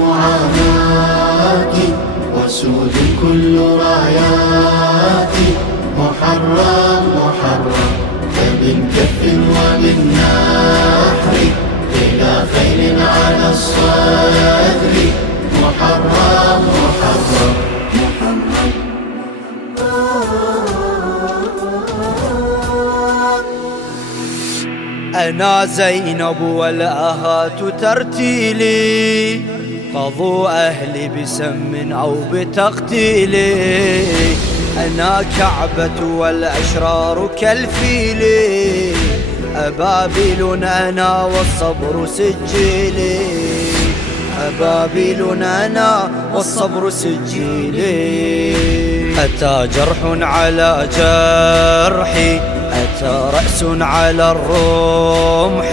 معاناتي وسود كل راياتي، محرم محرم فمن كف ومن نحر إلى خيل على الصدر، محرم محرم. أنا زينب والآهات ترتيلي، قضوا أهلي بسم أو بتقتيلي. أنا كعبة والأشرار كالفيل، أبابيل أنا والصبر سجيلي، أبابيل أنا والصبر سجيلي. أتى جرح على جرحي، أتى رأس على الرمح،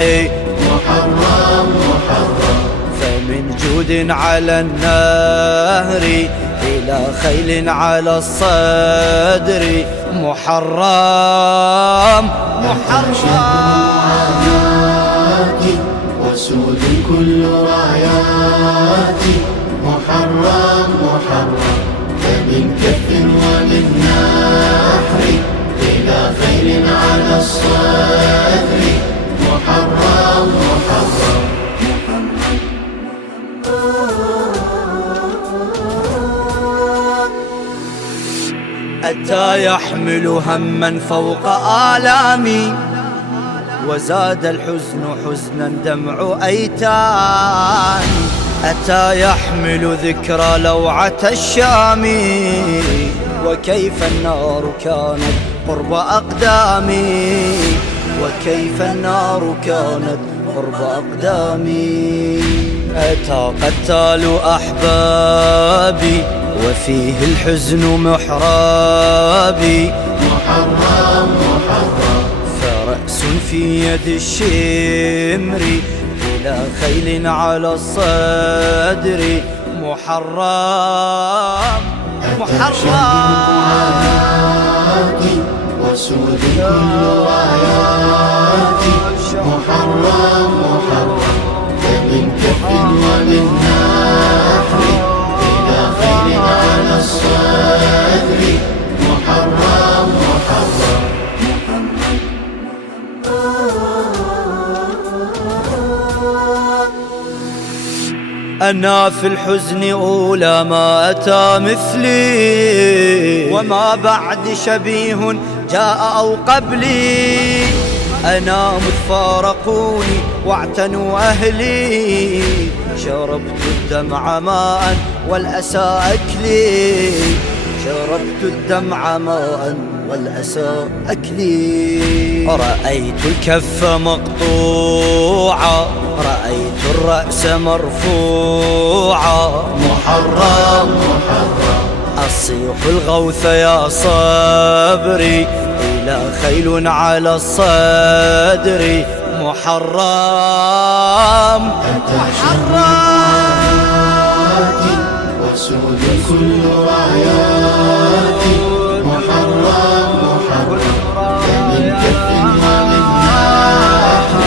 محرم محرم فمن جود على النهر إلى خيل على الصدر، محرم محرم. وسود كل راياتي، محرم محرم فمن كف ومن نحر إلى خيل على الصدر، محرم محرم. أتى يحمل هما فوق آلامي، وزاد الحزن حزنا دمع أيتام. أتى يحمل ذكرى لوعة الشام، وكيف النار كانت قرب أقدامي، وكيف النار كانت قرب أقدامي. أتى قتال أحبابي، وفيه الحزن محرابي، محرم محرم. فرأس في يد الشمر إلى خيل على الصدر، محرم محرم. وسود كل راياتي، محرم محرم فمن كف ومن نحر إلى خيل على الصدر، محرم محرم. أنا في الحزن أولى ما أتى مثلي، وما بعد شبيه جاء أو قبلي. أنا مذ فارقوني واعتنوا أهلي، شربت الدمع ماء والأسى أكلي، شربت الدمع ماء والأسى أكلي. رأيت الكف مقطوعا، رأيت الرأس مرفوعا، محرم محرم. أصيح الغوث يا صبري إلى خيل على الصدر، محرم محرم. وسود كل راياتي، محرم محرم فمن كف ومن نحر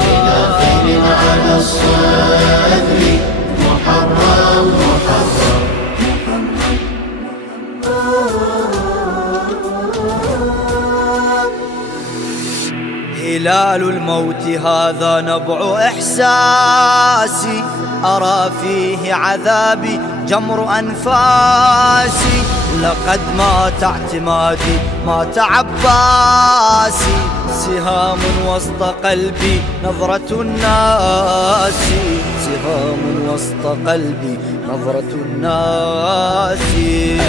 إلى خيل على الصدر، محرم محرم. هلال الموت هذا نبع إحساسي، أرى فيه عذابي جمر أنفاسي. لقد مات اعتمادي مات عباسي، سهام وسط قلبي نظرة الناس، سهام وسط قلبي نظرة الناس.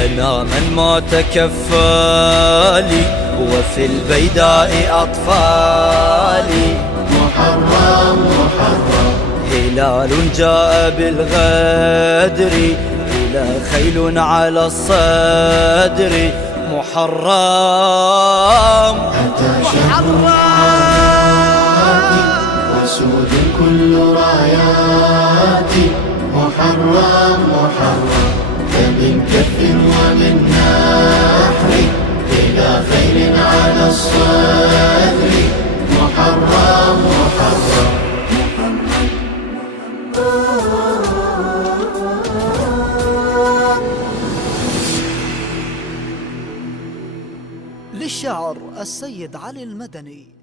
أنا من مات كفالي، وفي البيداء أطفالي، محرم محرم. هلال جاء بالغدر إلى خيل على الصدر، محرم محرم. وسود كل راياتي، محرم محرم فمن كف ومن نحر إلى خيل على الصدر، محرم محرم. للشاعر السيد علي المدني.